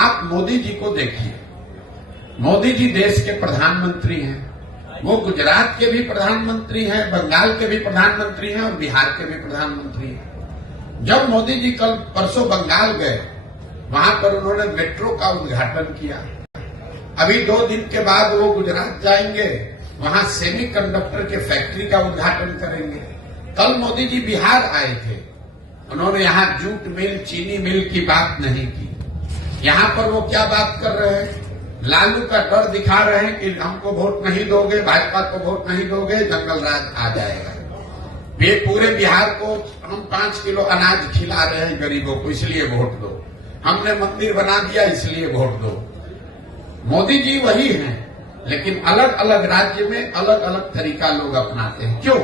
आप मोदी जी को देखिए, मोदी जी देश के प्रधानमंत्री हैं, वो गुजरात के भी प्रधानमंत्री हैं, बंगाल के भी प्रधानमंत्री हैं और बिहार के भी प्रधानमंत्री हैं। जब मोदी जी कल परसों बंगाल गए, वहां पर उन्होंने मेट्रो का उद्घाटन किया। अभी 2 दिन के बाद वो गुजरात जाएंगे, वहां सेमीकंडक्टर के फैक्ट्री का उद्घाटन करेंगे। कल मोदी जी बिहार आए थे, उन्होंने यहां जूट मिल, चीनी मिल की बात नहीं की। यहां पर वो क्या बात कर रहे हैं? लालू का डर दिखा रहे हैं कि हमको वोट नहीं दोगे, भाजपा को वोट नहीं दोगे, जंगल राज आ जाएगा। ये पूरे बिहार को हम 5 किलो अनाज खिला रहे हैं गरीबों को, इसलिए वोट दो। हमने मंदिर बना दिया, इसलिए वोट दो। मोदी जी वही हैं, लेकिन अलग अलग राज्य में अलग अलग तरीका लोग अपनाते हैं। क्यों?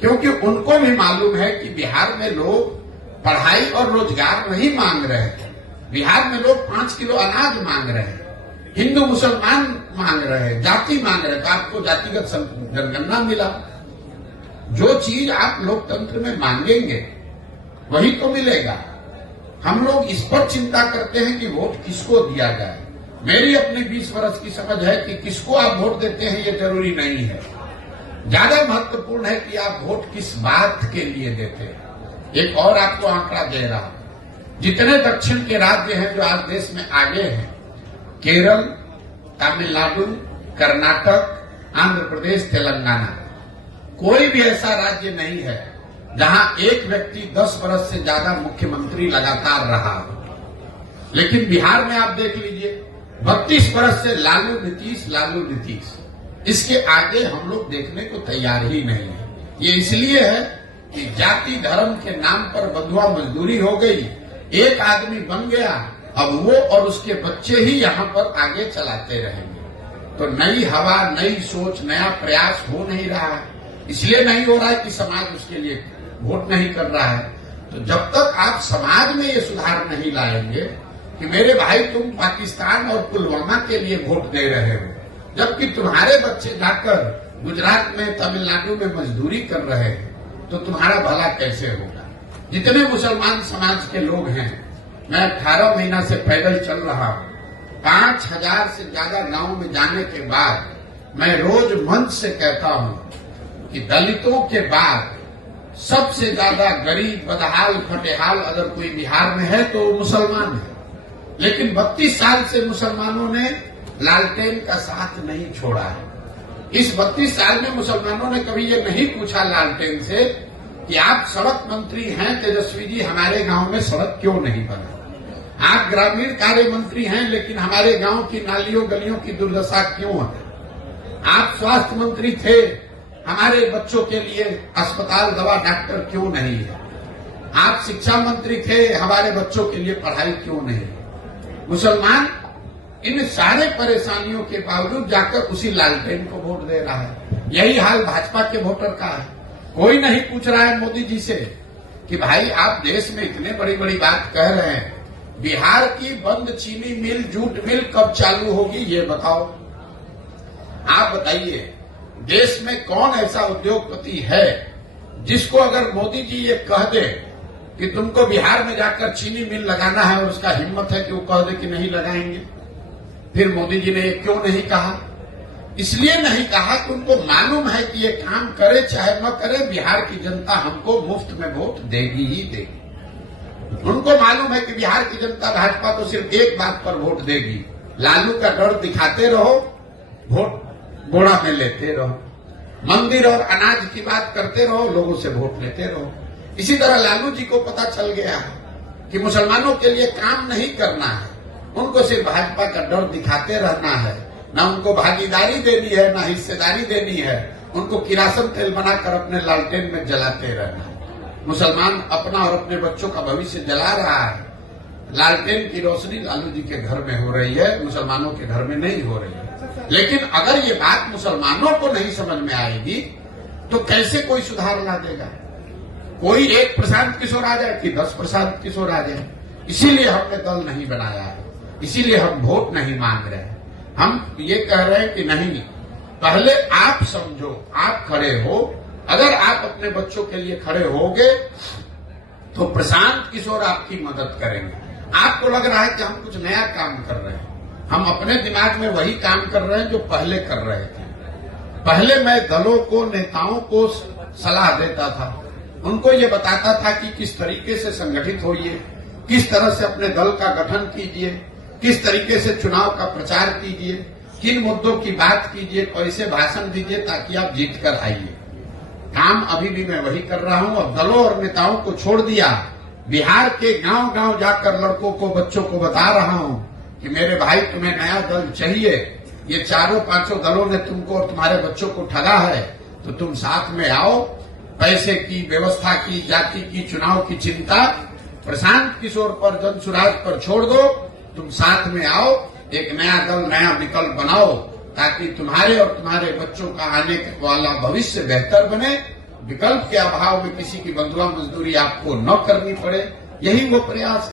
क्योंकि उनको भी मालूम है कि बिहार में लोग पढ़ाई और रोजगार नहीं मांग रहे हैं। बिहार में लोग 5 किलो अनाज मांग रहे हैं, हिंदू मुसलमान मांग रहे हैं, जाति मांग रहे हैं। तो आपको जातिगत जनगणना मिला। जो चीज आप लोकतंत्र में मांगेंगे वही तो मिलेगा। हम लोग इस पर चिंता करते हैं कि वोट किसको दिया जाए। मेरी अपनी 20 वर्ष की समझ है कि किसको आप वोट देते हैं ये जरूरी नहीं है। ज्यादा महत्वपूर्ण है कि आप वोट किस बात के लिए देते हैं। एक और आपको आंकड़ा दे रहा हूं, जितने दक्षिण के राज्य हैं जो आज देश में आगे हैं, केरल, तमिलनाडु, कर्नाटक, आंध्र प्रदेश, तेलंगाना, कोई भी ऐसा राज्य नहीं है जहां एक व्यक्ति 10 वर्ष से ज्यादा मुख्यमंत्री लगातार रहा हो। लेकिन बिहार में आप देख लीजिए, 32 वर्ष से लालू नीतीश, इसके आगे हम लोग देखने को तैयार ही नहीं है। ये इसलिए है कि जाति धर्म के नाम पर बंधुआ मजदूरी हो गई, एक आदमी बन गया, अब वो और उसके बच्चे ही यहां पर आगे चलाते रहेंगे। तो नई हवा, नई सोच, नया प्रयास हो नहीं रहा है। इसलिए नहीं हो रहा है कि समाज उसके लिए वोट नहीं कर रहा है। तो जब तक आप समाज में ये सुधार नहीं लाएंगे कि मेरे भाई तुम पाकिस्तान और पुलवामा के लिए वोट दे रहे हो, जबकि तुम्हारे बच्चे जाकर गुजरात में, तमिलनाडु में मजदूरी कर रहे हैं, तो तुम्हारा भला कैसे होगा? जितने मुसलमान समाज के लोग हैं, मैं 18 महीना से पैदल चल रहा हूं, 5000 से ज्यादा गांव में जाने के बाद मैं रोज मंच से कहता हूं कि दलितों के बाद सबसे ज्यादा गरीब, बदहाल, फटेहाल अगर कोई बिहार में है तो मुसलमान है। लेकिन 32 साल से मुसलमानों ने लालटेन का साथ नहीं छोड़ा है। इस 32 साल में मुसलमानों ने कभी ये नहीं पूछा लालटेन से कि आप सड़क मंत्री हैं तेजस्वी जी, हमारे गांव में सड़क क्यों नहीं बना? आप ग्रामीण कार्य मंत्री हैं, लेकिन हमारे गांव की नालियों गलियों की दुर्दशा क्यों है? आप स्वास्थ्य मंत्री थे, हमारे बच्चों के लिए अस्पताल, दवा, डॉक्टर क्यों नहीं है? आप शिक्षा मंत्री थे, हमारे बच्चों के लिए पढ़ाई क्यों नहीं? मुसलमान इन सारे परेशानियों के बावजूद जाकर उसी लालटेन को वोट दे रहा है। यही हाल भाजपा के वोटर का है। कोई नहीं पूछ रहा है मोदी जी से कि भाई आप देश में इतने बड़ी बड़ी बात कह रहे हैं, बिहार की बंद चीनी मिल, जूट मिल कब चालू होगी ये बताओ। आप बताइए, देश में कौन ऐसा उद्योगपति है जिसको अगर मोदी जी ये कह दे कि तुमको बिहार में जाकर चीनी मिल लगाना है और उसका हिम्मत है कि वो कह दे कि नहीं लगाएंगे? फिर मोदी जी ने ये क्यों नहीं कहा? इसलिए नहीं कहा कि उनको मालूम है कि ये काम करे चाहे न करे, बिहार की जनता हमको मुफ्त में वोट देगी ही देगी। उनको मालूम है कि बिहार की जनता भाजपा को सिर्फ एक बात पर वोट देगी, लालू का डर दिखाते रहो, वोट गोड़ा में लेते रहो, मंदिर और अनाज की बात करते रहो, लोगों से वोट लेते रहो। इसी तरह लालू जी को पता चल गया है कि मुसलमानों के लिए काम नहीं करना है, उनको सिर्फ भाजपा का डर दिखाते रहना है, ना उनको भागीदारी देनी है, ना हिस्सेदारी देनी है, उनको किरासन तेल बनाकर अपने लालटेन में जलाते रहना है। मुसलमान अपना और अपने बच्चों का भविष्य जला रहा है। लालटेन की रोशनी लालू जी के घर में हो रही है, मुसलमानों के घर में नहीं हो रही है। लेकिन अगर ये बात मुसलमानों को नहीं समझ में आएगी तो कैसे कोई सुधार ला देगा? कोई एक प्रशांत किशोर आ जाए कि 10 प्रशांत किशोर आ जाए। इसीलिए हमने दल नहीं बनाया है, इसीलिए हम वोट नहीं मांग रहे हैं। हम ये कह रहे हैं कि नहीं, पहले आप समझो, आप खड़े हो। अगर आप अपने बच्चों के लिए खड़े होगे तो प्रशांत किशोर आपकी मदद करेंगे। आपको लग रहा है कि हम कुछ नया काम कर रहे हैं। हम अपने दिमाग में वही काम कर रहे हैं जो पहले कर रहे थे। पहले मैं दलों को, नेताओं को सलाह देता था, उनको ये बताता था कि किस तरीके से संगठित होइए, किस तरह से अपने दल का गठन कीजिए, किस तरीके से चुनाव का प्रचार कीजिए, किन मुद्दों की बात कीजिए, कैसे भाषण दीजिए ताकि आप जीत कर आइए। काम अभी भी मैं वही कर रहा हूं और दलों और नेताओं को छोड़ दिया। बिहार के गांव गांव जाकर लड़कों को, बच्चों को बता रहा हूं कि मेरे भाई तुम्हें नया दल चाहिए, ये चारों पांचों दलों ने तुमको और तुम्हारे बच्चों को ठगा है, तो तुम साथ में आओ। पैसे की, व्यवस्था की, जाति की, चुनाव की चिंता प्रशांत किशोर पर, जनसुराज पर छोड़ दो। तुम साथ में आओ, एक नया दल, नया विकल्प बनाओ ताकि तुम्हारे और तुम्हारे बच्चों का आने वाला भविष्य बेहतर बने। विकल्प के अभाव में किसी की बंधुआ मजदूरी आपको न करनी पड़े, यही वो प्रयास